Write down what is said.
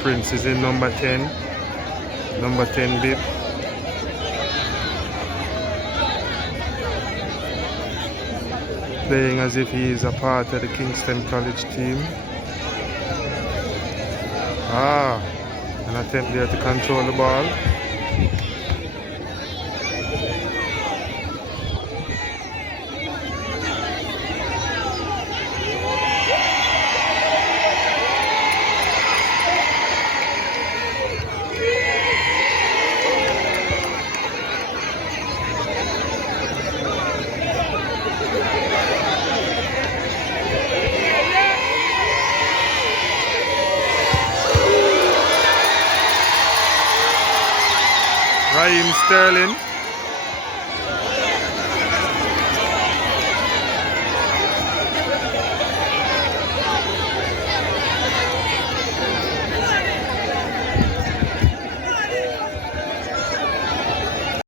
Prince is in number 10. Number 10 bib. Playing as if he is a part of the Kingston College team. An attempt there to control the ball. Raheem Sterling